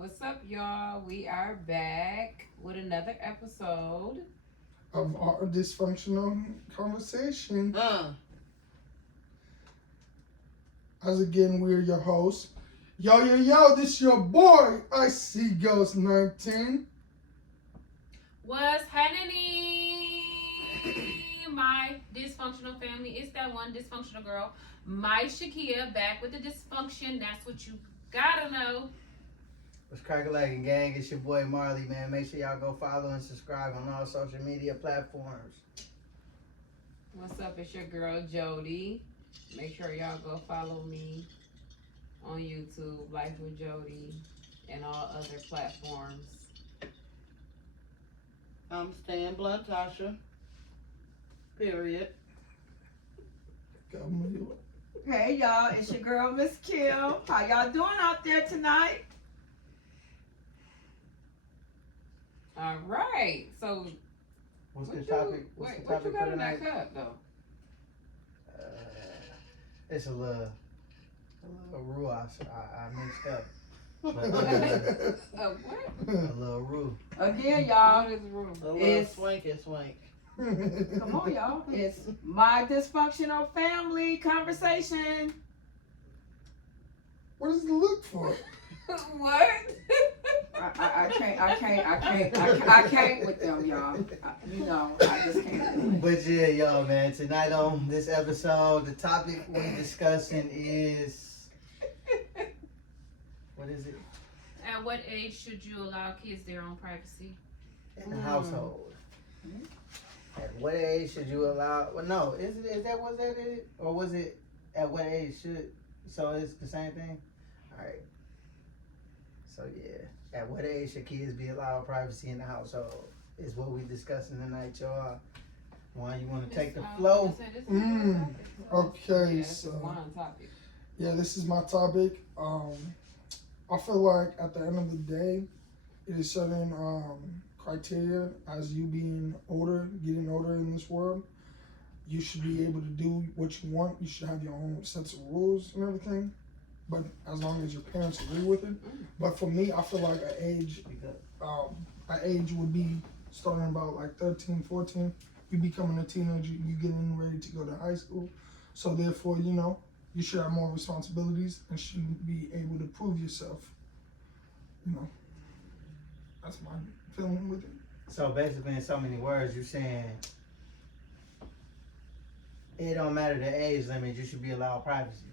What's up, y'all? We are back with another episode. Of our dysfunctional conversation. As again, we're your hosts. Yo, this your boy, I see Ghost 19. What's happening? My dysfunctional family. It's that one dysfunctional girl, my Shakia, back with the dysfunction. That's what you gotta know. What's crackalacking, gang? It's your boy Marley, man. Make sure y'all go follow and subscribe on all social media platforms. What's up? It's your girl Jody. Make sure y'all go follow me on YouTube, Life with Jody, and all other platforms. I'm Stan Blunt, Tasha. Period. Hey y'all, it's your girl Miss Kim. How y'all doing out there tonight? All right. So, What's the what topic? what you for got in tonight? that cup, though? It's a little ruach. I mixed up. But, What? a little roux. Again, y'all. What is wrong? A little It's- swanky swank. Come on, y'all. It's my dysfunctional family conversation. What does it look for? What? I can't with them, y'all. I just can't. But yeah, y'all, man. Tonight on this episode, the topic we're discussing is what is it? At what age should you allow kids their own privacy? In the household. At what age should you allow? Well, no, is that was that it, or was it at what age should? So it's the same thing. All right. So yeah, at what age should kids be allowed privacy in the household? Is what we discussing tonight, y'all. Why you want to take the flow? Okay, Yeah, so one topic. yeah, this is my topic. I feel like at the end of the day, it is certain criteria as you being older, getting older in this world. You should be able to do what you want. You should have your own sets of rules and everything. But as long as your parents agree with it. But for me, I feel like an age would be starting about like 13, 14. You becoming a teenager, you getting ready to go to high school. So therefore, you should have more responsibilities and should be able to prove yourself. That's my feeling with it. So basically, in so many words, you're saying it don't matter the age limit. You should be allowed privacy.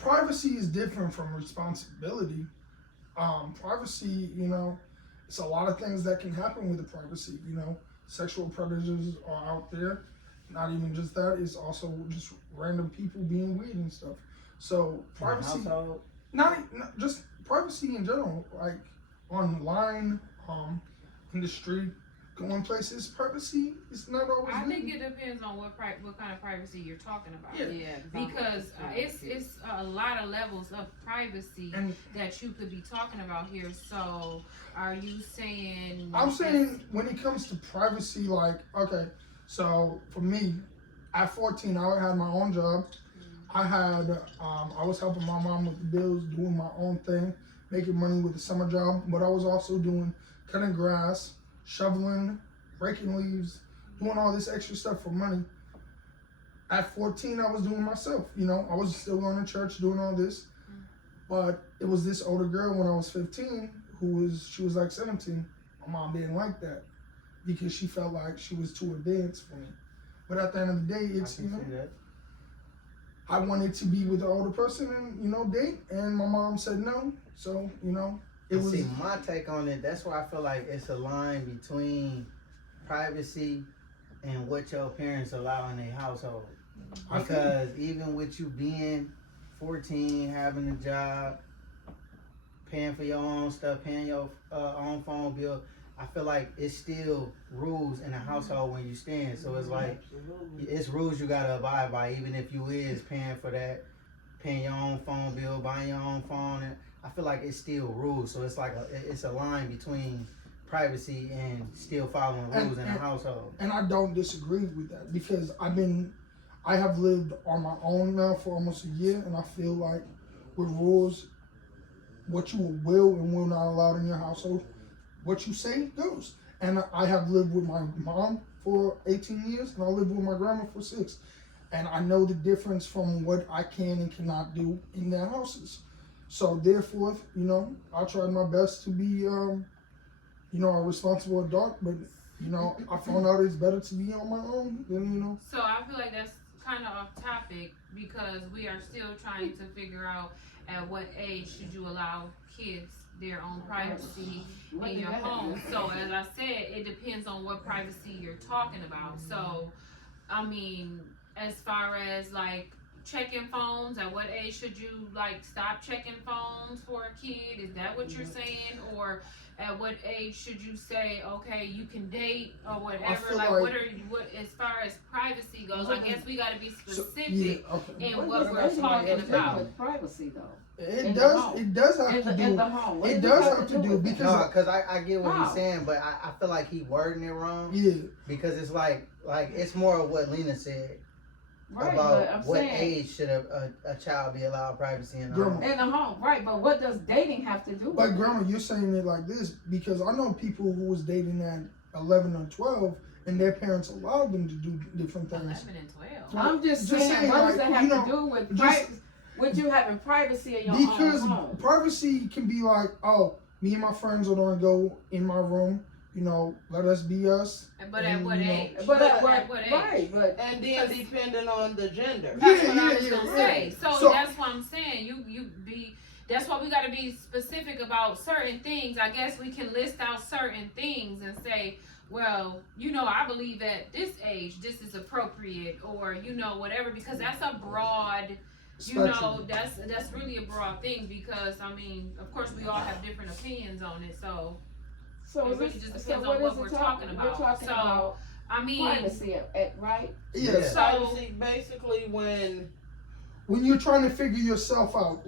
Privacy is different from responsibility. Privacy, it's a lot of things that can happen with the privacy. Sexual predators are out there. Not even just that, it's also just random people being weird and stuff. So privacy, not just privacy in general, like online, in the street, going places. Privacy is not always. I think it depends on what kind of privacy you're talking about. Yeah. Because it's a lot of levels of privacy that you could be talking about here. So, are you saying? I'm saying when it comes to privacy, like, okay, so for me, at 14, I had my own job. I was helping my mom with the bills, doing my own thing, making money with the summer job, but I was also doing cutting grass, shoveling, breaking leaves, doing all this extra stuff for money. At 14, I was doing myself. I was still going to church, doing all this. But it was this older girl when I was 15 she was like 17. My mom didn't like that because she felt like she was too advanced for me. But at the end of the day, it's, I wanted to be with the older person and, date. And my mom said no. So, it was. See, my take on it, that's why I feel like it's a line between privacy and what your parents allow in their household. Because even with you being 14, having a job, paying for your own stuff, paying your own phone bill, I feel like it's still rules in the household when you stand. So it's like, it's rules you gotta abide by, even if you is paying for that, paying your own phone bill, buying your own phone. And I feel like it's still rules. So it's like it's a line between privacy and still following rules in the household. And I don't disagree with that because I have lived on my own now for almost a year, and I feel like with rules, what you will and will not allow in your household. What you say goes. And I have lived with my mom for 18 years, and I lived with my grandma for 6. And I know the difference from what I can and cannot do in their houses. So therefore, you know, I tried my best to be, you know, a responsible adult, but, you know, I found out it's better to be on my own than, you know. So I feel like that's kind of off topic because we are still trying to figure out at what age should you allow kids their own privacy in your home. So as I said, it depends on what privacy you're talking about. So, I mean, as far as like checking phones, at what age should you like stop checking phones for a kid? Is that what you're saying? Or at what age should you say, okay, you can date or whatever? Like what are you, what as far as privacy goes? I guess we got to be specific in what we're talking about. Privacy though. It does have to do. In the home. It does have to do because No, because I get what he's saying, but I feel like he wording it wrong. Yeah. Because it's like it's more of what Lena said. Right, About but I'm what saying, age should a child be allowed privacy in the Grandma. home. in the home, right? But what does dating have to do with Like it? grandma, you're saying it like this because I know people who was dating at 11 or 12 and their parents allowed them to do different things. 11 and 12. I'm just Just saying, saying, what does like, that have you know, to do with just- with you having privacy in your Because own home? privacy can be like, oh, me and my friends are gonna go in my room, you know, let us be us. But at And, what you know, age? But at at what age? right, but And then depending on the gender. That's Yeah, what I yeah, was yeah, gonna yeah. say. So So- that's what I'm saying. That's why we gotta be specific about certain things. I guess we can list out certain things and say, well, you know, I believe at this age this is appropriate, or you know, whatever, because that's a broad. You know, that's really a broad thing because I mean, of course, we all have different opinions on it. So so it is really this, just so depends what on what is we're it talking We're about. talking So about I mean, privacy, right? Yes. So- Privacy, basically when. When you're trying to figure yourself out,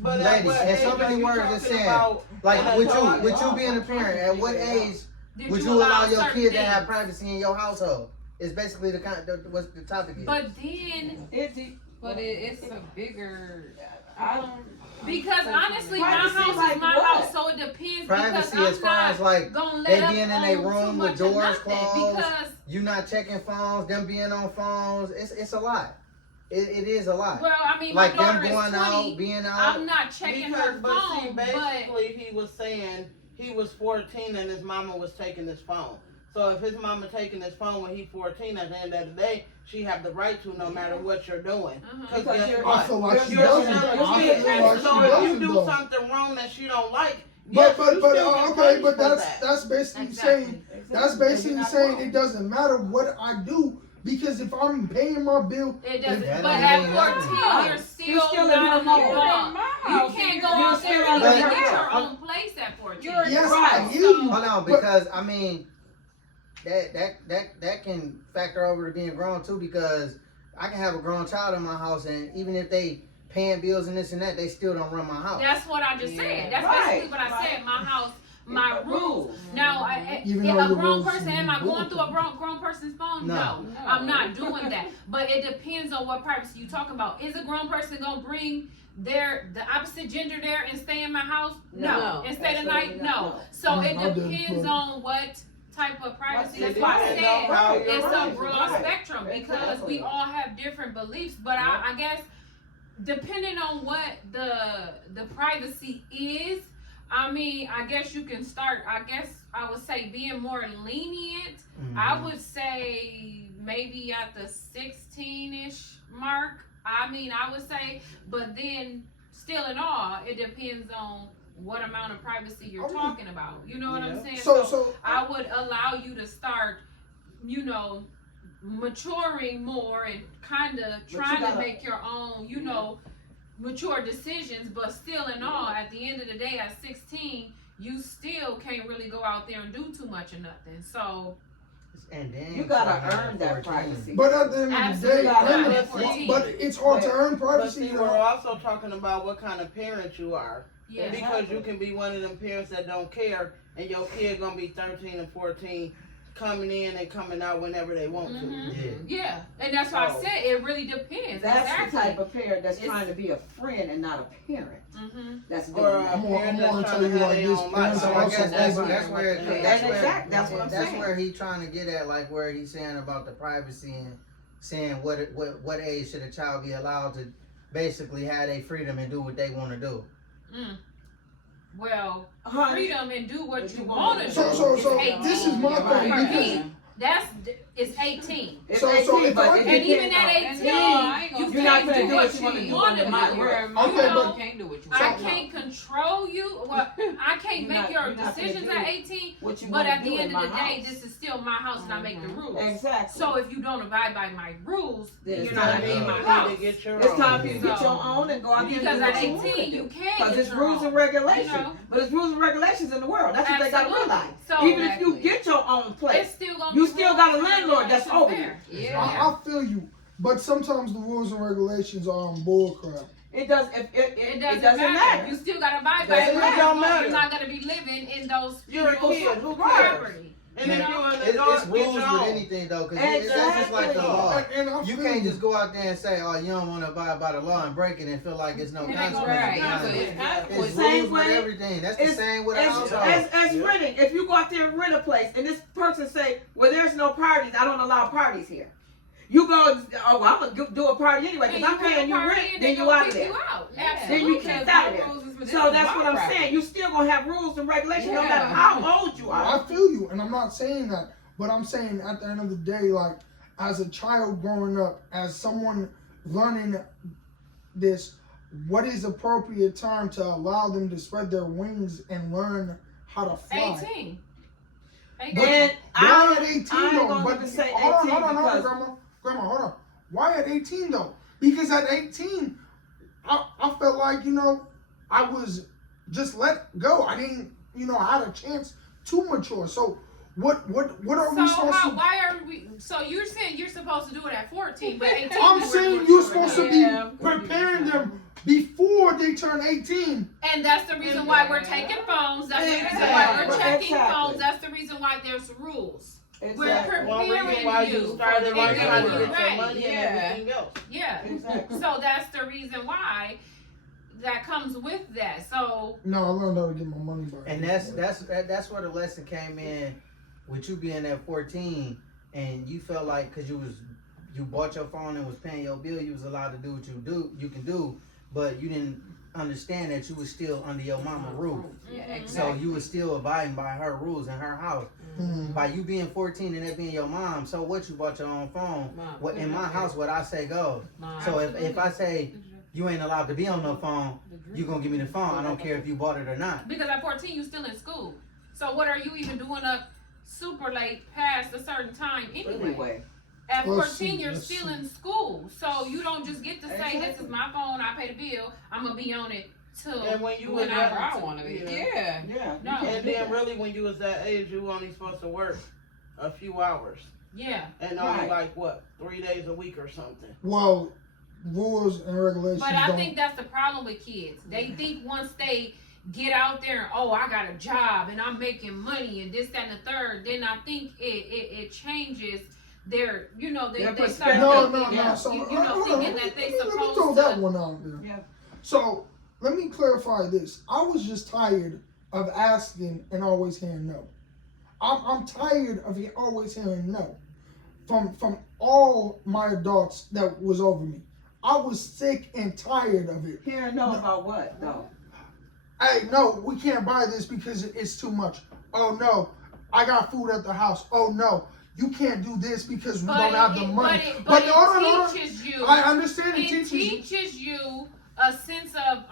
But Ladies, at what in so age many are you words, talking it's saying, about Like an with adult? you being a parent, at what age did would you allow your certain kid to things? have privacy in your household? It's basically what the topic is. But then, It's a bigger. I don't. because honestly, my Privacy house like is my what? house, so it depends. Privacy because as I'm far not as like gonna they let being up in their on room too with much doors of nothing closed, because, you not checking phones, them being on phones. It's a lot. It is a lot. well, I mean, Like my them daughter is going 20. out, being out. I'm not checking Because, her but see, phone, but basically he was saying he was 14 and his mama was taking his phone. So if his mama taking his phone when he's 14, at the end of the day, she have the right to no matter what you're doing. Uh-huh. Because guess I what? feel like she You're doesn't. still a I kid. feel like she So if you doesn't do though. something wrong that she don't like, But yes, you but still get okay, punished but for that's that. basically saying that's basically You're not saying wrong. it doesn't matter what I do because if I'm paying my bill, it doesn't. Yeah, But that at don't 14, mean you're You're still in not an her home. adult. You can't go out there and But- get your own place at 14. yes, Right. I hear you. Hold on, but- because I mean, that can factor over to being grown too. Because I can have a grown child in my house, and even if they paying bills and this and that, they still don't run my house. That's what I just Yeah. said. That's Right. basically what I said. My house, my It's rules. Now, Even if though a your grown rules person, should am be I going through a broken. grown person's phone? No. No, I'm not doing that. But it depends on what privacy you talking about. Is a grown person gonna bring the opposite gender there and stay in my house? No. No. And stay the night? Absolutely No. not. So it I did, depends but- on what type of privacy. That's It why I depends on how said you're it's a raised, broad right. spectrum because Exactly. we all have different beliefs. But I guess depending on what the privacy is, I mean, I guess you can start. I guess I would say being more lenient. Mhm. I would say maybe at the 16-ish mark. I mean, I would say, but then still in all, it depends on what amount of privacy you're Okay. talking about. You know what I'm Yeah. saying? So I would allow you to start, you know, maturing more and kind of you trying to gotta- make your own, you know, mature decisions. But still in all, at the end of the day, at 16, you still can't really go out there and do too much of nothing. So And then You gotta have earn that 14. privacy. but at the end of the Absolutely day, not. earn it. At 14. But it's hard to earn But privacy. see, You we're know? also talking about what kind of parent you are. yeah, Because you can be one of them parents that don't care, and your kid gonna be 13 and 14 coming in and coming out whenever they want to. Yeah, and that's why I Oh. said it really depends. That's exactly. the type of parent that's It's- trying to be a friend and not a parent. That's Or doing a that. I'm gonna parent tell that's trying to you have like their this, own parents life. So are I also guess that's over- where That's what I'm that's saying. where he's trying to get at, like where he's saying about the privacy and saying what age should a child be allowed to basically have their freedom and do what they want to do. Well, Honey, freedom and do what you wanna want to do. do. So is this is my 18. thing, For because me, it's 18. it's So 18, if but I it can- And even depends at on- 18, No, I ain't gonna you You're say not can't gonna do do what what you you want wanna to do do. under my Where world. my Okay, mom but- can't do what you I want. can't control you. Well, I can't You're make not- your you're not decisions gonna at do 18. What you But wanna at do the in end of my the day, house. this is still my house and I make the rules. Exactly. So if you don't abide by my rules, Then you're it's not time gonna be in for my you to house. get your It's own. time for you to get So- your own and go out there and do Because at what you want 18, to you do. can't Because get it's your rules own. and regulations. You know? But it's rules and regulations in the world. That's what they got to Absolutely. realize. So Even if you Exactly. get your own place, It's still gonna you be still rules got a and landlord that's regulations over there. Yeah. I feel you, but sometimes the rules and regulations are on bull crap. it does. It doesn't matter. You still gotta abide by Doesn't it. matter. Don't matter. You're not gonna be living in those You're a people's kid. Who Right. cares? property. And You if know? you're an It's adult, get rules your with own. anything though, because Exactly. that's just like the law. And I You feel can't just go out there and say, "Oh, you don't want to abide by the law" and break it and feel like it's no It ain't consequences Right. behind So it. it's It's consequences. Same rules with way- everything. That's the It's- same with a As, household. as renting, if you go out there and rent a place and this person say, well, there's no parties, I don't allow parties here. You go, oh, I'm going to do a party anyway And because I'm you paying you party rent, and then they you gonna out of kick there. you out. Yeah. Then you Absolutely. can't Because out of my there. rules is for this So is that's my what I'm property. saying. You still going to have rules and regulations no Yeah. matter how old you are. I feel you, and I'm not saying that, but I'm saying at the end of the day, like as a child growing up, as someone learning this, what is appropriate time to allow them to spread their wings and learn how to fly? 18. And Why at 18 I ain't though? gonna But even say hold on, 18 hold on, because grandma, hold on. Why at 18 though? Because at 18, I felt like, you know, I was just let go. I didn't, you know, I had a chance to mature. So what are we supposed to? Why are we? So you're saying you're supposed to do it at 14, but 18. I'm you were saying mature you're supposed to enough. be preparing them before they turn 18. And that's the reason why we're taking phones. That's the reason why we're Exactly. checking Exactly. phones. That's the reason why there's rules. We're Exactly. One reason preparing why you you started for like the trying to world. get your Right. money and Yeah. everything else. Yeah. Exactly. So that's the reason why that comes with that. So No, I learned how to get my money back. And that's where the lesson came in with you being at 14 and you felt like because you bought your phone and was paying your bill, you was allowed to do what you can do, but you didn't understand that you was still under your mama roof. Yeah, Mhm. So exactly. you was still abiding by her rules in her house. Mhm. By you being 14 and that being your mom, so what, you bought your own phone. Mom, What in my house, what I say goes. Mom. So if I say you ain't allowed to be on no phone, you gonna give me the phone. I don't care if you bought it or not. because at 14 you still in school. So what are you even doing up super late past a certain time anyway? Anyway. At Let's 14 see, you're let's still see. in school. So you don't just get to say this Exactly. is my phone, I pay the bill, I'm gonna be on it till And when you was Whenever at, I want to be. you know, Yeah. Yeah. No. you can't and do then that. really when you was that age, you were only supposed to work a few hours yeah. and only Right. like what 3 days a week or something. Well, rules and regulations But I don't. think that's the problem with kids. They think once they get out there and I got a job and I'm making money and this, that, and the third, then I think it changes their, you know, they Their start perspective. No. Yeah. So you hold know, on, thinking let that they me throw supposed that to. one out there. Yeah. So let me clarify this. I was just tired of asking and always hearing no. I'm tired of always hearing no from all my adults that was over me. I was sick and tired of it. Hearing no about what though? Hey, no, we can't buy this because it's too much. Oh no, I got food at the house. Oh no, you can't do this because we don't have the money. But hold on. it teaches you. I understand it It teaches you. teaches you a sense of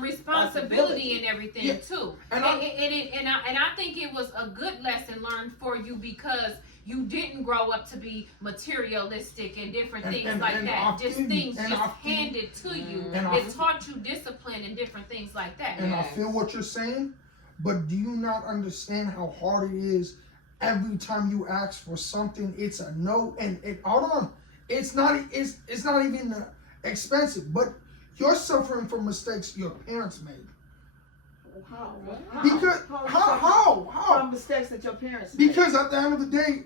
responsibility and everything Yeah. too. And I think it was a good lesson learned for you because you didn't grow up to be materialistic and different And- things and- like and that. I Just feel you. things And just I feel- handed to you. And I It feel- taught you discipline and different things like that. And I Yes. feel what you're saying, but do you not understand how hard it is every time you ask for something? It's a no, and hold on, it's not even expensive, but you're suffering from mistakes your parents made. Because how? From mistakes that your parents made. Because at the end of the day,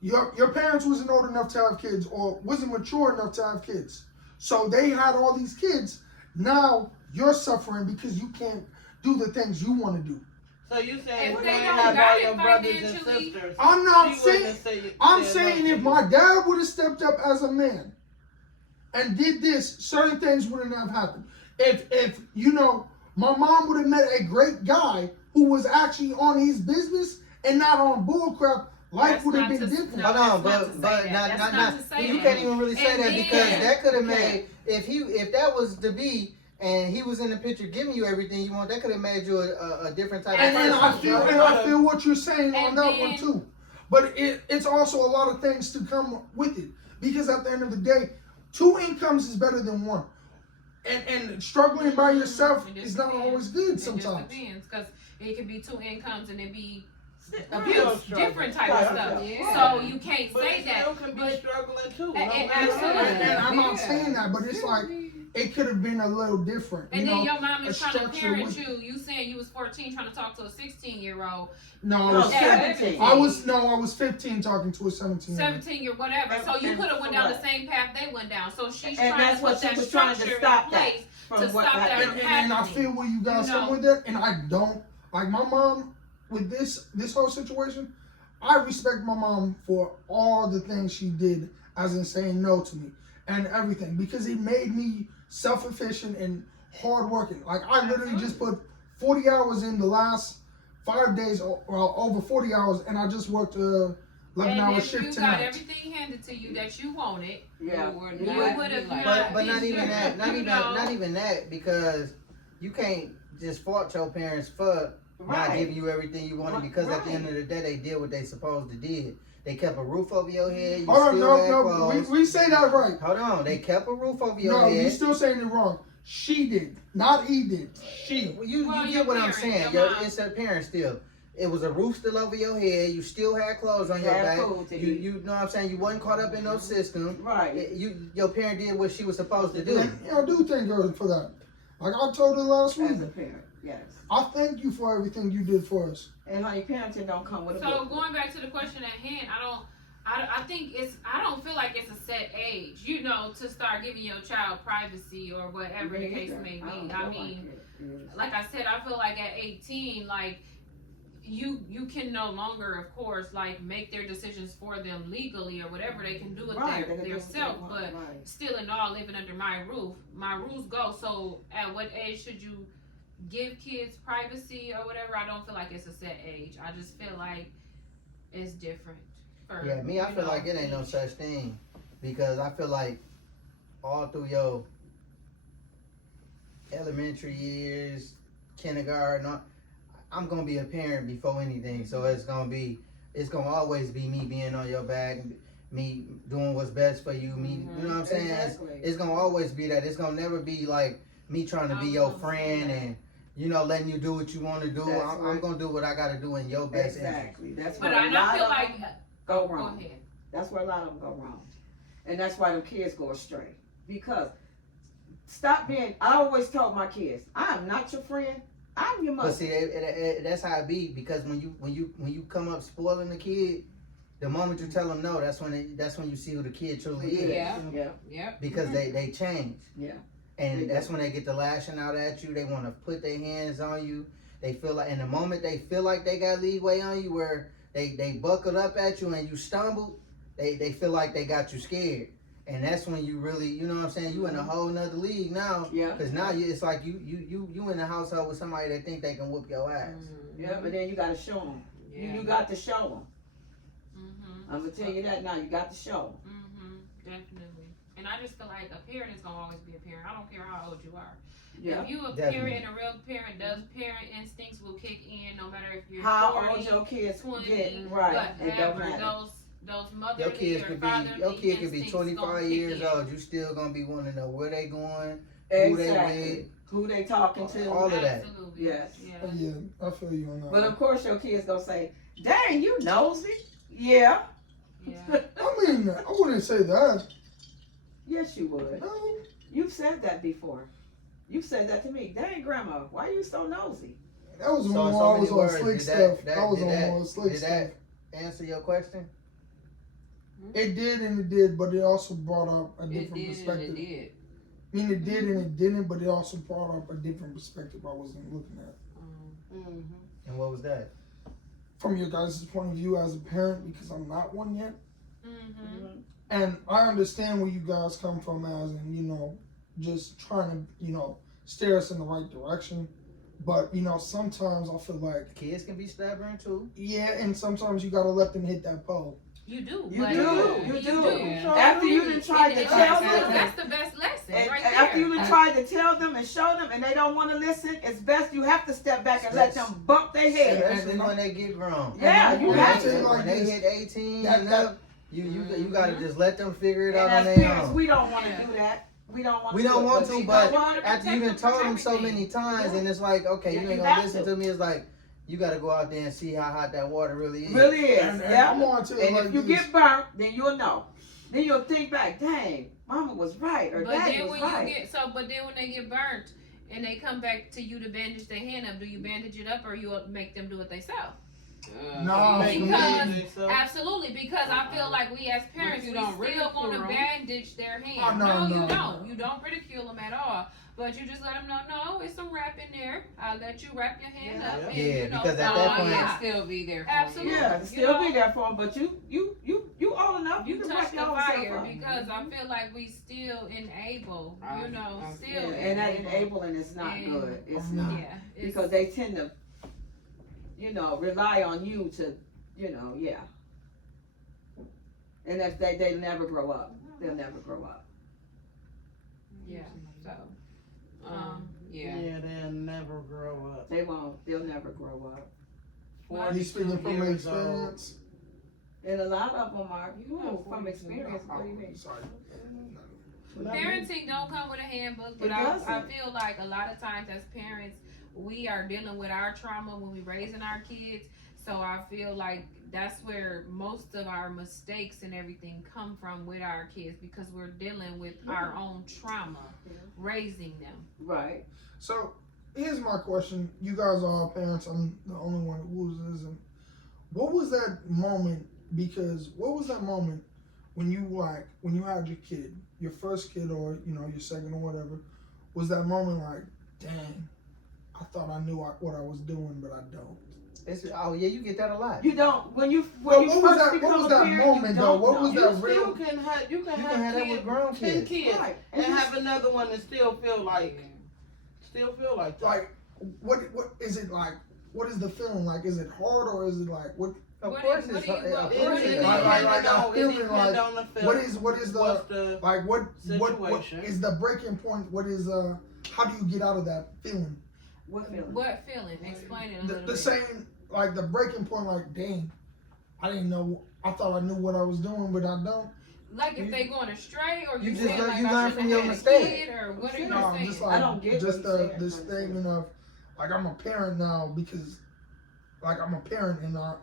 your parents wasn't old enough to have kids or wasn't mature enough to have kids. So they had all these kids. Now you're suffering because you can't do the things you want to do. So you saying If we they didn't don't have got all it your brothers and financially- sisters? I'm not you saying. wouldn't say- I'm say saying no if to my you. dad would have stepped up as a man and did this, certain things wouldn't have happened. If you know, my mom would have met a great guy who was actually on his business and not on bullcrap, life That's would have not been to- different. no. Hold on, that's not to but say that. not That's not to say you that. can't even really say And that then- because that could have You made if that was to be and he was in the picture giving you everything you want, that could have made you a different type And of person. I feel what you're saying on And that then- one too. But it's also a lot of things to come with it. Because at the end of the day, 2 incomes is better than 1. And struggling by yourself It just is not depends. always good It sometimes. just depends, because it could be 2 incomes and it be Right. abuse, Struggle. different type Right. of stuff. Yeah. So you can't But say it that. still can be But struggling too. And- no and matter absolutely. what. And I'm not Yeah. saying that, but it's like it could have been a little different. And you then know, your mom is a trying to structure parent with- you. You saying you was 14 trying to talk to a 16-year-old, No, No, I was 17. I was 15 talking to a 17. 17-year whatever. So you And could have went down the correct. same path they went down. So she's And trying that's to what put she that was trying to structure stop in that place from to what stop that happened. from And I happening. feel where you guys You come know. with that, and I don't like my mom with this whole situation. I respect my mom for all the things she did, as in saying no to me and everything, because it made me self-efficient and hardworking. Like I literally just put 40 hours in the last 5 days, well over 40 hours, and I just worked a 11-hour And if shift you got tonight. everything handed to you that you wanted, Yeah. You would you not would have be like not. But not been even here, that, you know. not even that, because you can't just fault your parents for not Right. giving you everything you wanted, because at the end of the day they did what they supposed to did. They kept a roof over your head. You Hold on, still had no, clothes. we say that right. Hold on, they kept a roof over your No, head. you still saying it wrong. She did, not he did. She. Well, you Well, get your what I'm parents, saying. your mom. It's a parent still. It was a roof still over your head. You still had clothes on your Had back. food to You eat. you know what I'm saying? You wasn't caught up in no system. Right. Your parent did what she was supposed to do. Yeah, I do thank her for that. Like I told her last week, As a parent, yes. I thank you for everything you did for us. And honey, parenting don't come with a So book. going back to the question at hand, I think I don't feel like it's a set age, you know, to start giving your child privacy or whatever the case may be. I mean, like I said, I feel like at 18, like you can no longer, of course, like make their decisions for them legally or whatever they can do with their self, but still in all living under my roof, my rules go. So at what age should you give kids privacy or whatever? I don't feel like it's a set age. I just feel like it's different. For, Yeah, me, I you feel know, like it ain't no each. such thing, because I feel like all through your elementary years, kindergarten, I'm gonna be a parent before anything. So it's gonna always be me being on your back, me doing what's best for you, me, you know what I'm saying? Exactly. It's gonna always be that. It's gonna never be like me trying to be your friend and, you know, letting you do what you want to do. That's I'm right. gonna do what I gotta do in your best interest. Exactly. That's But where a I lot feel of like them go go wrong. ahead. That's where a lot of them go wrong. And that's why the kids go astray. Because stop being, I always told my kids, I am not your friend, I'm your mother. But see, that's how it be, because when you come up spoiling the kid, the moment you tell them no, that's when you see who the kid truly is. Yeah. Yeah. Yep. Because they change. Yeah. And that's when they get to lashing out at you. They want to put their hands on you. They feel like, and the moment they feel like they got leeway on you, where they buckled up at you and you stumbled, they feel like they got you scared. And that's when you really, you know what I'm saying, you in a whole nother league now. Yeah. Because now it's like you in a household with somebody that think they can whoop your ass. Yeah, but then you got to show them. Yeah. You got to show them. Mm-hmm. I'm going to tell you that now. You got to show them. Mm-hmm. Definitely. And I just feel like a parent is gonna always be a parent. I don't care how old you are. Yeah. If you a Definitely. parent and a real parent, those parent instincts will kick in no matter if you're How 40, old your kids 20, get, right. It don't whatever. matter. Those motherly Your kids or could fatherly be, your kid could be instincts gonna 25 kick years in. old. You still gonna be wanting to know where they going, Exactly. Who they talking all to. of that. Absolutely. Yes. Yeah. Yeah, I feel you on that. But of course your kids going to say, dang, you nosy. Yeah. Yeah. I mean, I wouldn't say that. Yes, you would. No. You've said that before. You said that to me. Dang, grandma, why you so nosy? That was So when in I so was many on words, slick did stuff. that- I was did on that- more slick did stuff. that answer your question? It did and it did, but it also brought up a It different did and perspective. it did. I mean, it did and it didn't, but it also brought up a different perspective I wasn't looking at. Mhm. And what was that? From your guys' point of view as a parent, because I'm not one yet. Mm-hmm. And I understand where you guys come from as in, just trying to, steer us in the right direction. But, sometimes I feel like, Kids can be stubborn too. yeah, and sometimes you gotta let them hit that pole. You do. You but- do. Yeah. You You do. do. Yeah. After you done tried to And tell that's, them, that's the best lesson and right after there. you done tried to tell them and show them, and they don't want to listen, it's best you have to step back and let them bump their head. Especially when they get grown. Yeah, you When have I tell you to. like When they this, hit 18 that- and up, you gotta just let them figure it out And on as their parents, own. we don't want to Yeah. do that. We don't want We to. don't want to, we but don't want to after you done told them so many times, and it's like, okay, Yeah, you you ain't gonna have listen to. to me. It's like you gotta go out there and see how hot that water really is. Really is. and Yeah. I'm gonna tell you And like if you this. get burnt, then you'll know. Then you'll think back, dang, mama was right, or But daddy then was when right. you get but then when they get burnt and they come back to you to bandage their hand up, do you bandage it up or you make them do it themselves? No, Make for Because- me, me so. Absolutely, because I feel like we as parents, you we don't still ridicule want to them. bandage their hand. Oh, no, you no, don't. no. You don't ridicule them at all. But you just let them know, no, it's some wrap in there. I'll let you wrap your hand Yeah. up. And, Yeah, you know, because at so that on point- top. still be there for Absolutely. Yeah, You still know, be there for them, but you old enough. You can touch wrap the your own fire self up. because I feel like we still enable, Yeah, still and that enabling is not And- good. It's not. yeah, it's, Because they tend to, rely on you to, yeah. And if they never grow up, they'll never grow up. yeah. So, Yeah. Yeah, they'll never grow up. They won't. They'll never grow up. you speaking from 42 years old. experience? And a lot of them are, from experience. What do you mean? Sorry. parenting don't come with a handbook, but It I doesn't. feel like a lot of times as parents, we are dealing with our trauma when we're raising our kids. So I feel like that's where most of our mistakes and everything come from with our kids because we're dealing with our own trauma raising them. Right. So here's my question: you guys are all parents. I'm the only one who isn't. What was that moment? Because what was that moment when you had your kid, your first kid, or your second or whatever? Was that moment like, dang, I thought I knew what I was doing, but I don't. You get that a lot. You don't when you Well, first what was that? become What was a that parent, moment you though? don't What know. was You that still real? can have You can have that with grown 10 kids. kids Right. and have another one that still feel like that. Like, what is it like? What is the feeling like? Is it hard or is it like what? Of What course, do you- it's what do you- of what- course what do it's you- hard. Like, I'm it feeling depends like, on the film. what is What's the the like what situation. is the breaking point? What is how do you get out of that feeling? What feeling? What feeling? Explain it a The little bit. same like the breaking point. Like, dang, I didn't know. I thought I knew what I was doing, but I don't. Like if they going astray, or You you just saying learn- like you I learn shouldn't from your have had a mistake. kid, or what are you No, I'm saying? just like I don't get just what you're the saying. statement of like I'm a parent now because like I'm a parent and I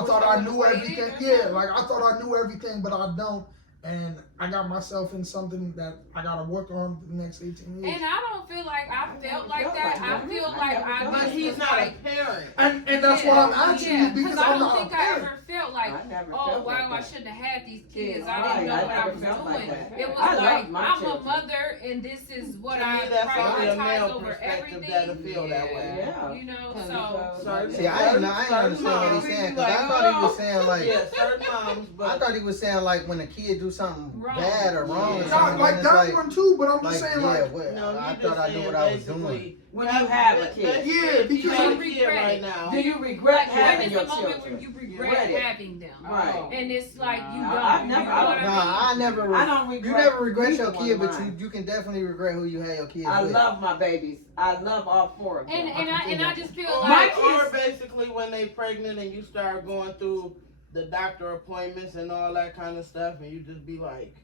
wish thought I would've knew waited everything. or Yeah, something. like I thought I knew everything, but I don't. And I got myself in something that I gotta work on for the next 18 years. And I don't feel like I felt like felt that. like I that. feel I like never I felt But just he's was not like, a parent. And that's what I'm asking you because I I'm don't not a think I parent. ever felt like, I never oh felt wow, like I that. shouldn't have had these kids. Yeah, I didn't know right. what I I never was felt doing. like that. It was I love like my I'm a children. mother, and this is what To me, I that's only a prioritize male over perspective everything. that'll feel that way. Yeah. You know, Because so Certain- See, I didn't understand what he's saying because I thought he was saying like. Yeah, certain moms, I but thought he was saying like when a kid do something Wrong. bad or wrong or Yeah. something. Not like then that it's one too, but I'm just like saying yeah, like well, no, I you thought just I knew saying what I was doing. basically When you have a kid. Yeah, because you have a you kid regret right it. now. Do you regret when having is your the moment children? when you regret Regret it. having them? Right. And it's like you No, don't. I've never- you know what Nah, I mean? I never. I don't regret. You never regret your neither one kid, of but mine. you can definitely regret who you had your kids I with. love my babies. I love all four of them. And I just feel Or, like or basically when they pregnant and you start going through the doctor appointments and all that kind of stuff, and you just be like,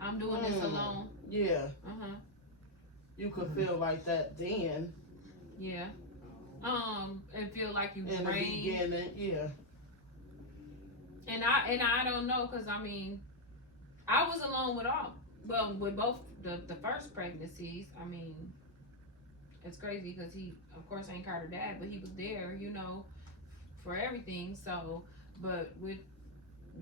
I'm doing this alone. yeah, you could Mm-hmm. feel like that then Yeah. And feel like you in the drained. beginning, yeah. And I don't know, cause I mean, I was alone with all. well, with both the first pregnancies, I mean, it's crazy because he, of course, ain't Carter dad, but he was there, you know, for everything. So, but with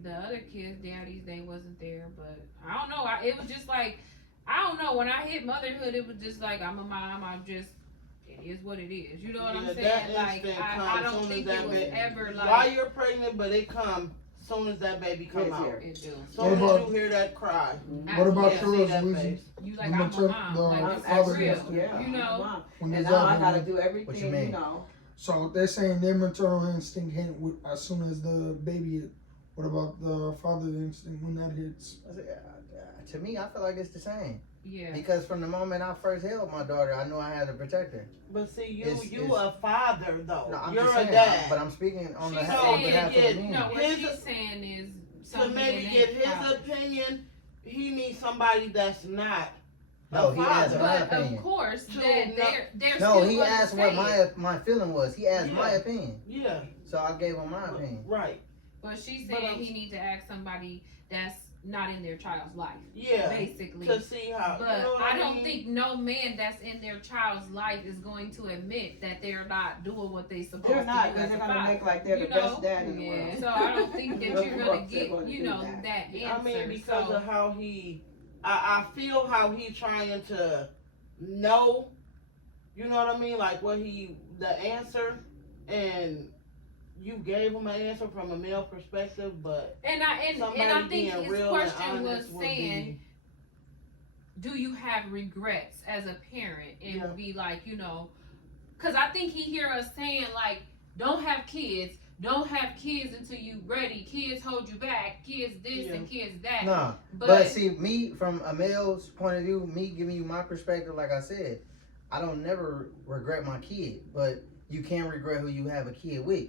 the other kids, daddies, they wasn't there. But I don't know. It was just like, I don't know. When I hit motherhood, it was just like, I'm a mom. It is what it is. You know what I'm saying? That Like, instinct I comes don't soon think as it that was baby. ever While like. you're pregnant, but it comes soon as that baby come Yes, out. yeah. It do. Soon What about- as you hear that cry. What about Yeah, see yours, that Weezy? face. You like, The I'm a mater- mom. the Like, I'm this father is real. instinct. yeah, You know? I'm a mom. When And does now I that gotta happen? do everything, What you mean? you know. So they're saying their maternal instinct hit as soon as the baby hit. What about the father's instinct when that hits? To me, I feel like it's the same. Yeah. Because from the moment I first held my daughter, I knew I had to protect her. But see, you It's- a father though. No, I'm You're just a saying, dad. but I'm speaking on She's on saying behalf of the get- men. No, what His- she's saying is to something maybe that get ain't his father. opinion, he needs somebody that's not No, a he asked father. my But opinion. of course, To that not- they're No, still he gonna asked say what it. my feeling was. He asked my Yeah. opinion, Yeah, so I gave him my opinion. right. But she's But, saying he needs to ask somebody that's not in their child's life, Yeah, basically. to see how. But you know what I don't mean? think no man that's in their child's life is going to admit that they're not doing what they supposed They're not, to do because as they're a gonna father. make like they're You the know? best dad in the Yeah. world. So I don't think that Of you're course gonna they're get, gonna you do know, that. that answer. I mean, because so, of how I feel how he trying to know, you know what I mean? Like the answer, and you gave him an answer from a male perspective, but and I somebody think being his real question and was honest would saying, be, do you have regrets as a parent? And Yeah. be like, you know, because I think he hear us saying like, don't have kids until you ready. Kids hold you back. Kids this Yeah. and kids that. Nah, but see, me from a male's point of view, me giving you my perspective, like I said, I don't never regret my kid, but you can regret who you have a kid with.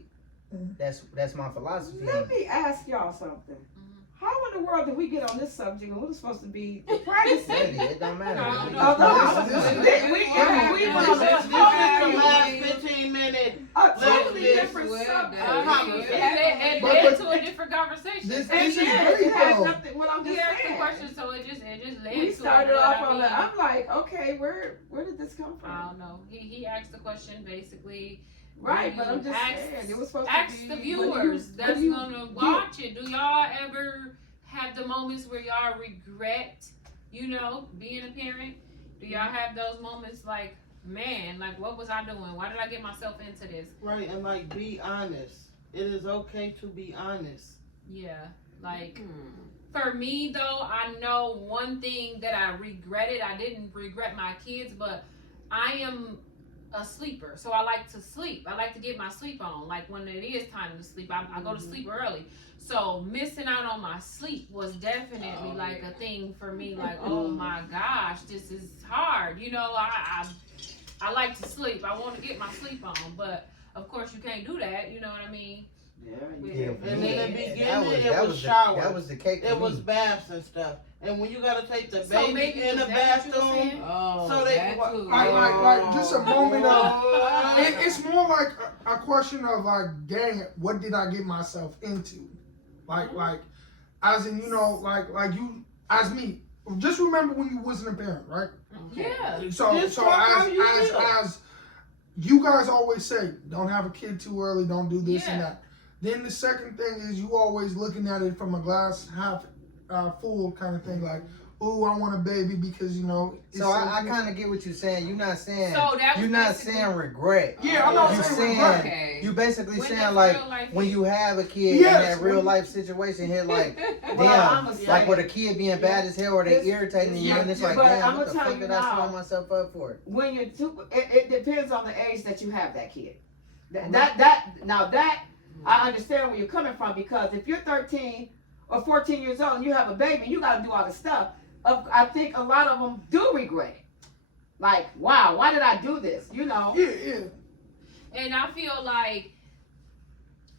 Mhm. That's my philosophy. on Let it. me ask y'all something. Mhm. How in the world did we get on this subject when we're supposed to be the pregnancy? Lady, it don't matter. No, We no, just- no, this is- we went on this this is the last totally 15-minute. totally Let's- different well, subject. It But- led to a different conversation. This And is yes, great it has though. nothing. What I'm He just asked the saying. question, so it just led We to started it. but off I on mean, that. I'm like, okay, where did this come I from? don't know. He asked the question basically. Right, but you I'm just ask- saying it was supposed Ask to be. the what do you- viewers what that's do you gonna get? watch it. Do y'all ever have the moments where y'all regret, you know, being a parent? Do y'all have those moments like, man, like what was I doing? Why did I get myself into this? Right, and like be honest. It is okay to be honest. Yeah, like Hmm. for me though, I know one thing that I regretted. I didn't regret my kids, but I am a sleeper, so I like to sleep. I like to get my sleep on. Like when it is time to sleep, I go to sleep early. So missing out on my sleep was definitely like a thing for me. Like, oh my gosh, this is hard. You know, I like to sleep. I want to get my sleep on, but of course you can't do that. You know what I mean? Yeah, Yeah, you for And me, in the that beginning, was- it that was was the- showers. That was the cake. It for was me. baths and stuff. And when you gotta take the So baby maybe in the is that what you were bathroom, saying? Oh, So they- that too. Like just a moment of. Oh. It's more like a question of like, dang, what did I get myself into? Like, as in, you know, like you, as me. Just remember when you wasn't a parent, right? Yeah. So Just talk how you feel. as you guys always say, don't have a kid too early, don't do this and Yeah. that. Then the second thing is you always looking at it from a glass half full kind of thing, like, ooh, I want a baby because you know. It's So I kind of get what you're saying. You're not saying. So that was You're not basically- saying regret. Yeah, I'm not You saying saying regret. Okay. you basically When saying does like real life when hit? you have a kid Yes, in that real when- life situation here, like Well, damn, I'ma say- like where the kid being bad as hell or they This- irritating you, yeah, and it's yeah, like, but damn, I'ma what the tell fuck you did I now. sign myself up for? When you're too, it depends on the age that you have that kid. That I understand where you're coming from, because if you're 13 or 14 years old and you have a baby and you got to do all this stuff, I think a lot of them do regret it. Like, wow, why did I do this? You know. Yeah. And I feel like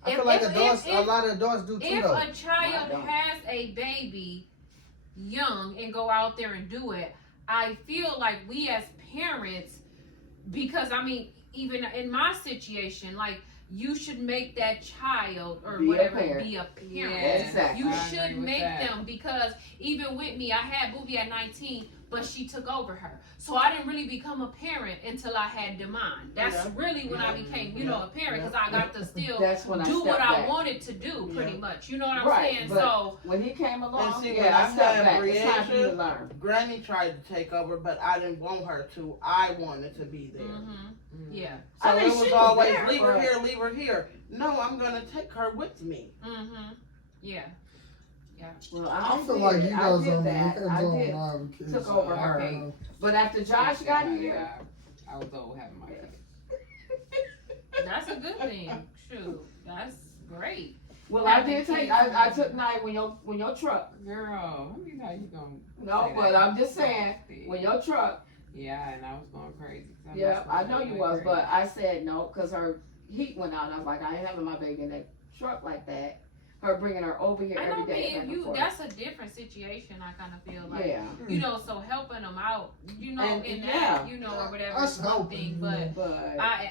I feel like if- adults, if- a lot of adults do too if though. a child I don't. has a baby young and go out there and do it, I feel like we as parents, because I mean, even in my situation, like you should make that child or Be a whatever parent. be a parent. Yeah, Exactly. You I agree should with make that. them, because even with me, I had Boobie at 19, but she took over her. So I didn't really become a parent until I had Demond. That's Yeah. really when I became, you know, a parent, because I got to still That's when I do what stepped I back. wanted to do, pretty Yeah. much. You know what I'm Right, saying? but- So When he came along, And see, when yeah, I I stepped had back. It's time for you to Brianna, learn. Granny tried to take over, but I didn't want her to. I wanted to be there. yeah. So I mean, it she was was always there, leave her but- here, leave her here. No, I'm gonna take her with me. Yeah. Well, I I feel like you did guys that. on the I hands-on did. live with kids. Took over her. Okay. But after Josh got here, I was old having my kids. That's a good thing. Shoot. That's great. well, I did take. I took night when your truck. Girl, how many times you gonna No, say but that? I'm just saying when your truck. Yeah, and I was going crazy. 'cause I'm Yeah, just I going know you like was, crazy. but I said no because her heat went out. I was like, I ain't having my baby in that truck like that. Her bringing her over here And every I day. mean, back if and you, forth. that's a different situation. I kind of feel like, Yeah, you know, so helping them out, you know, And- in yeah. that, you know, or whatever That's is one helping, thing, you but but I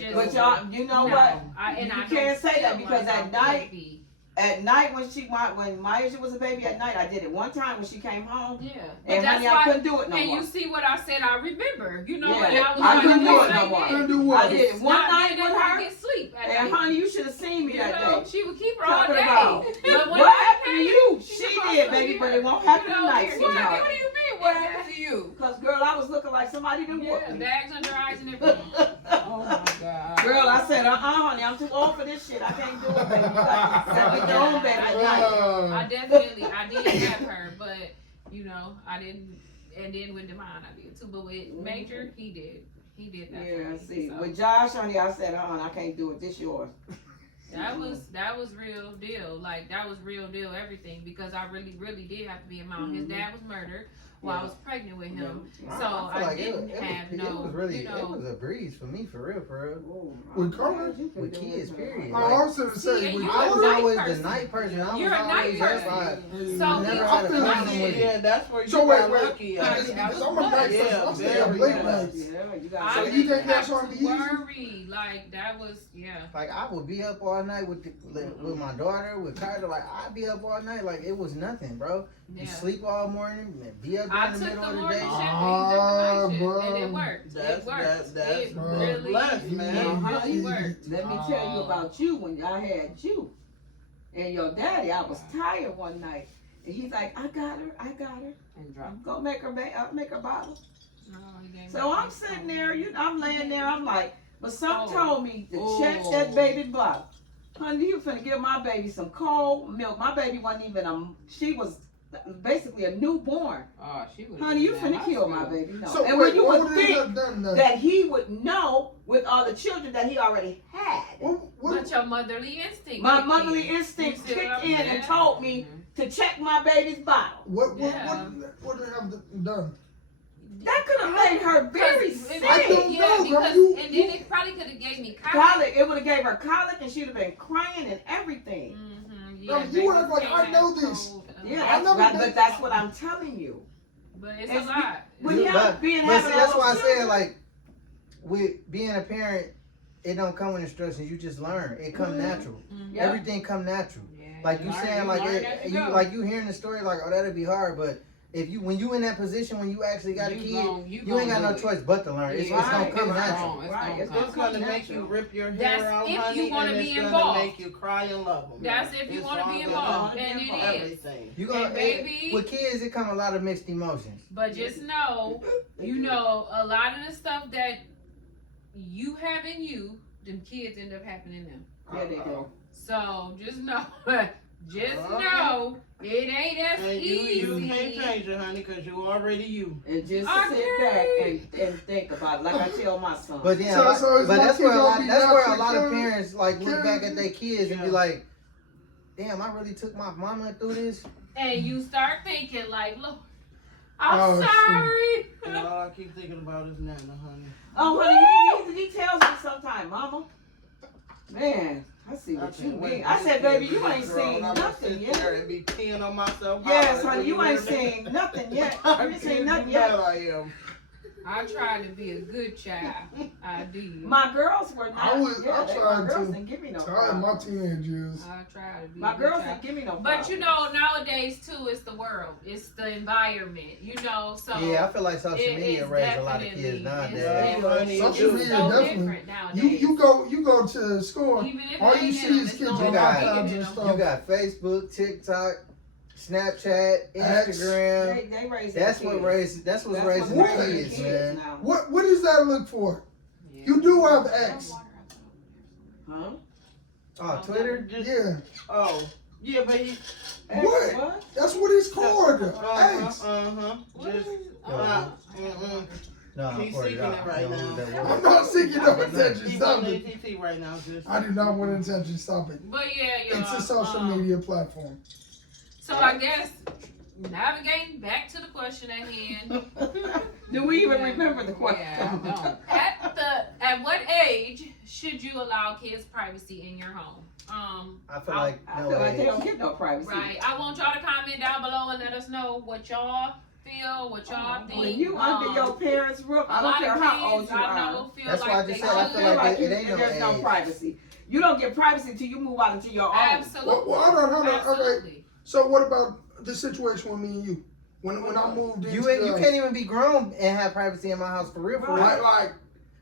just. but y'all, you know no, what? I You don't can't say that feel because like at I night- would be. At night when Maya was a baby at night, I did it one time when she came home, Yeah, but and that's honey, I why. couldn't do it no And more. you see what I said? I remember, you know, Yeah, and I was I like, couldn't do it say no more. this. Couldn't do I what? did it one Not night being with able to her, get sleep at and night. honey, you should have seen me You that know, day. she would keep her all Talking day. about, But when what I happened to came, you? she She was did, also baby, here. but it won't happen You know, tonight, what, sweetheart. what do you mean? What happened to you? Cause girl, I was looking like somebody didn't whoop Yeah, me. bags under eyes and everything. Oh my God. Girl, I said, honey, I'm too old for this shit. I can't do it, baby. You got to set me your own bed at night. I did have her, but you know, I didn't. And then with Demond, I did too. But with Major, he did that. Yeah, for me, see, so. with Josh, honey, I said, I can't do it. This yours. That was real deal. Like that was real deal everything, because I really did have to be a mom. His dad was murdered while I was pregnant with him. So I didn't have it no, was really, you know. it was a breeze for me, for real. With Carter? With kids, period. I was gonna See, say, and with you I was a night always person. the night person. I You're was a night always person. outside. So I we never had a often problem with it. Yeah, that's where you So got wait, lucky. because I was I'm a night person. Yeah, I'm staying up very late blessed. nights. Yeah, you I got So to you didn't think that's have gonna to be easy? worry. Like that was Like I would be up all night with my daughter, with Carter. Like I'd be up all night, like it was nothing, bro. yeah. You sleep all morning, be up I in the took middle the of the morning day. shift, he took the night shift, bro. and it worked. That's- it worked. that's it really, blessed, man. it really worked. Let me tell you about you when I had you and your daddy. I was tired one night, and he's like, "I got her. And drop. Go make her, make her bottle." No, he gave So me I'm that. sitting there, I'm laying there. I'm like, but something Oh. told me to Oh. check that baby bottle. Honey, you finna give my baby some cold milk. My baby wasn't even she was basically a newborn. Oh, she was. Honey, you finna kill my baby. No. So And wait, when you what would would they think have done then? that he would know with all the children that he already had. What, But your motherly instinct. My kicked motherly in. instinct You see what kicked I'm in saying? and told me to check my baby's bottle. what Yeah. would they have done? That could have made her very sick. I don't Yeah, know, because bro. and then it probably could have gave me Colic, it would have gave her colic and she'd have been crying and everything. Mm-hmm, Bro, you act like I know this. Yeah, I never that's, been- but that's what I'm telling you. but it's It's a lot. With Yeah, him but being see, having that's all why I those said children. like with being a parent, it don't come with instructions. You just learn. It come natural. Yeah. Everything come natural. Yeah, Like you learn- saying, like learn it, as you go. like you hearing the story, like oh that'd be hard, but if you when you in that position when you actually got a You kid, gon- you ain't got no do it. choice but to learn. It's Yeah, gonna right, come it's natural. wrong. It's Right, gonna it's come. It's gonna make natural. you rip your That's hair out, if you honey, wanna and be it's gonna involved. make you cry and love them. That's if you It's wanna be all involved, gonna and be it is. everything. You gonna And baby- with kids it come a lot of mixed emotions. But just know, you know, a lot of the stuff that you have in you, them kids end up happening in them. There they go. So just know, know it ain't as And easy. you can't change it, honey, because you already you. And just I sit back and think about it, like I tell my son. But then, So is but my that's kid where a gonna lot, be that's where a naturally lot of caring? parents like look back Caring? at their kids and be Yeah. like, damn, I really took my mama through this. And you start thinking like, look, I'm Oh, shit. sorry. And all I keep thinking about is Nana, honey. Oh, honey, he tells me sometimes, Mama, man, I see what you can't wait mean. for I this said, kid baby, to you be ain't grown. seen I'ma nothing sit yet. there and be peeing on myself. Yes, hollering, honey, do you ain't hear me? seen nothing yet. I You ain't seen can't nothing do yet. that, I am. I tried to be a good child. I did. My girls were not. I was- I my tried girls to didn't give me no Tell my problems. teenage years. I tried to be a My good girls child. didn't give me no But problems. you know, nowadays too, it's the world, it's the environment, you know. So Yeah, I feel like social it media is raised a lot of definitely- kids it's nowadays. definitely- Social it's media so definitely- different nowadays. You go to school. Even if all it you ain't see them, is it's kids no on God. iPads and You stuff. You got Facebook, TikTok, Snapchat, X. Instagram. They raised That's their what kids. raised. That's what's That's raising what's the raising kids, kids man. now. What does that look for? You do have X. Huh? Oh, Twitter. Just, Yeah. oh, yeah, but he. What? That's what it's called. X. Just. Yeah. No, He's for seeking it right now. I'm not seeking no attention. He's Stop on it. ATT right now. Just. I do not want attention. Stop it. But yeah, y'all. It's a social media platform. So I guess navigating back to the question at hand. Do we even remember the question? Yeah, I don't. At what age should you allow kids privacy in your home? I feel like I no feel like they age. don't get no privacy. Right. I want y'all to comment down below and let us know what y'all feel, what y'all think. When you under your parents' roof, I a don't lot care of how old kids you I are. know feel That's like why I they just said I should. feel like it ain't no there's no age. privacy. You don't get privacy until you move out into your own. Absolutely. Well, hold on. Okay. Absolutely. So what about the situation with me and you? When I moved into You can't even be grown and have privacy in my house for real. like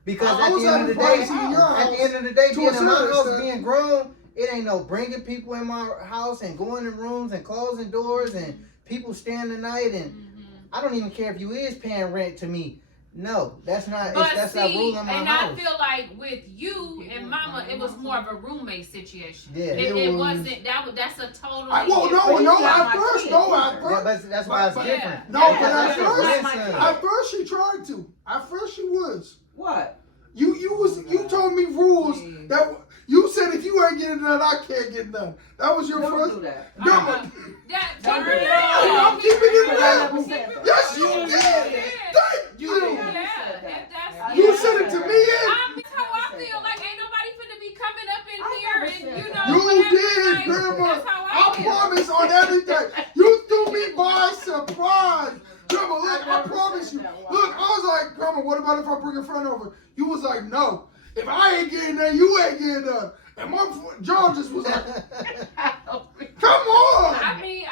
Because I at was the end of the having day, privacy in your at house the end of the day, to being a in my certain house, extent. being grown, it ain't no bringing people in my house and going in rooms and closing doors and people staying the night. And I don't even care if you is paying rent to me. No, that's not. But That's see, not ruling my and house. I feel like with you and Mama, it was more of a roommate situation. Yeah. It wasn't. That's a totally. well, different- no. not At my first, kid no. either. At Yeah, first, that's why it's but- different. no. Yeah, But at that's first, my kid. at first she tried to. At first she was. What? You told me rules that you said if you ain't getting done, I can't get done. That was your Don't first. do that. No, That Don't for do real. that. I'm keeping it I real. never said that. Yes, you Yeah. did. Thank you. Yeah, if that's You yeah. said it to me. That's how I feel. Like ain't nobody finna be coming up in I here never and said you that. know. You whatever, did, like, Grandma. That's how I feel. promise on everything. You threw me by surprise. Grandma, look, I promise you. Look, I was like, Grandma, what about if I bring a friend over? You was like, no. If I ain't getting done, you ain't getting done. And my John just was like, come on. I mean,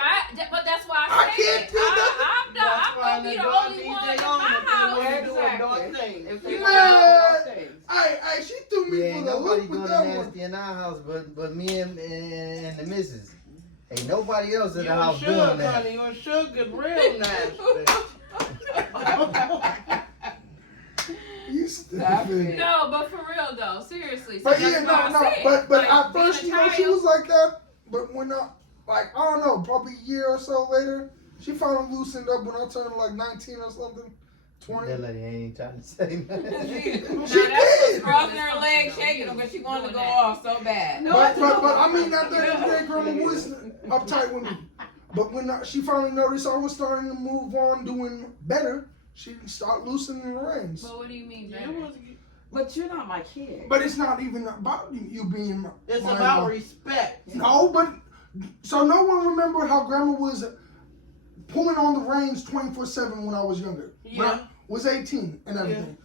but that's why I I can't said do I'm gonna be the only one in my house. Exactly. Man. Hey, she threw me Yeah, for ain't the nobody loop doing with the that one. nasty in our house, but me and the missus. Ain't nobody else in You the house and doing Suge, that. honey, you and Suge get real nasty. You Stop stupid. it. No, but for real though, seriously. So But that's yeah, why I no. said, But like, at being first, a you know, she child- was like that. But when I don't know, probably a year or so later, she finally loosened up when I turned like 19 or something, 20. That lady ain't even trying to say nothing. She Now, that's did. Crossing her legs, shaking them, but she wanted to go off so bad. No, But I mean, at the end of the day, Grandma was uptight with me. But when she finally noticed I was starting to move on, doing better, she started loosening the reins. But what do you mean, You better? was- But you're not my kid. But it's not even about you being my It's my- about respect. No, but so no one remembered how Grandma was pulling on the reins 24/7 when I was younger. When I Yeah. was 18 and everything.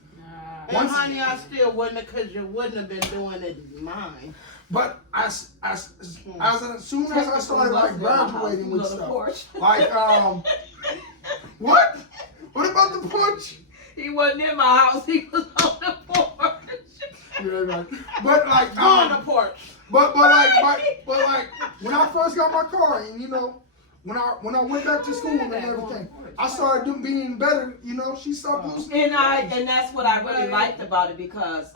And Once- honey, I still wouldn't have, because you wouldn't have been doing it mine. But as soon as I started like graduating with stuff, like what? What about the porch? He wasn't in my house. He was on the porch. Yeah, right. But like On the porch. but like when I first got my car and you know when I went back to school and everything, I started being better. You know, she stopped losing. And that's what I really liked about it because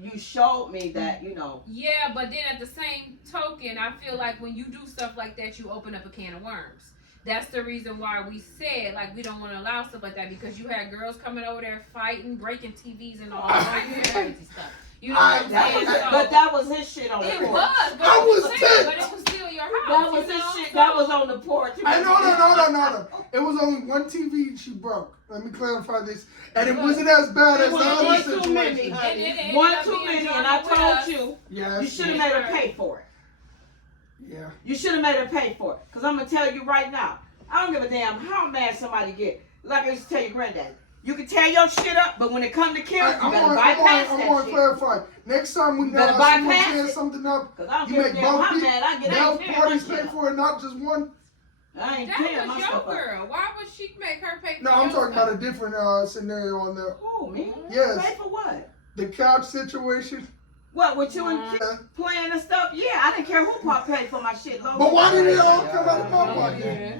you showed me that Yeah, but then at the same token, I feel like when you do stuff like that, you open up a can of worms. That's the reason why we said like we don't want to allow stuff like that because you had girls coming over there fighting, breaking TVs and all that crazy stuff. You know what I'm saying? So, but that was his shit on the it porch. was, but I it was was ticked. but it was still your house. That was you his know? shit. So- That was on the porch. No. It was only one TV she broke. Let me clarify this. And it wasn't as bad as It the was other one too many, situation. honey. And it ended One up too being many, drama and I with us. told you, Yes. you should have made her pay for it. Yeah. You should have made her pay for it. Because I'm going to tell you right now, I don't give a damn how mad somebody get. Like I used to tell your granddad, You can tear your shit up, but when it comes to kids, you I'm better bypass going that to shit. clarify. Next time we better know someone bypass tears it. something up, Cause I don't you give a make damn both how mad I get. I ain't tearing my parties shit pay up. for it, not just one. I ain't That tearing was my your stuff up. girl. Why would she make her pay for No, I'm your talking stuff? about a different scenario on there. Who, me? Yes. Pay for what? The couch situation. What, with you and kids playing and stuff? Yeah, I didn't care who paid for my shit, Lord. But why did it all come out of my pocket? Yeah.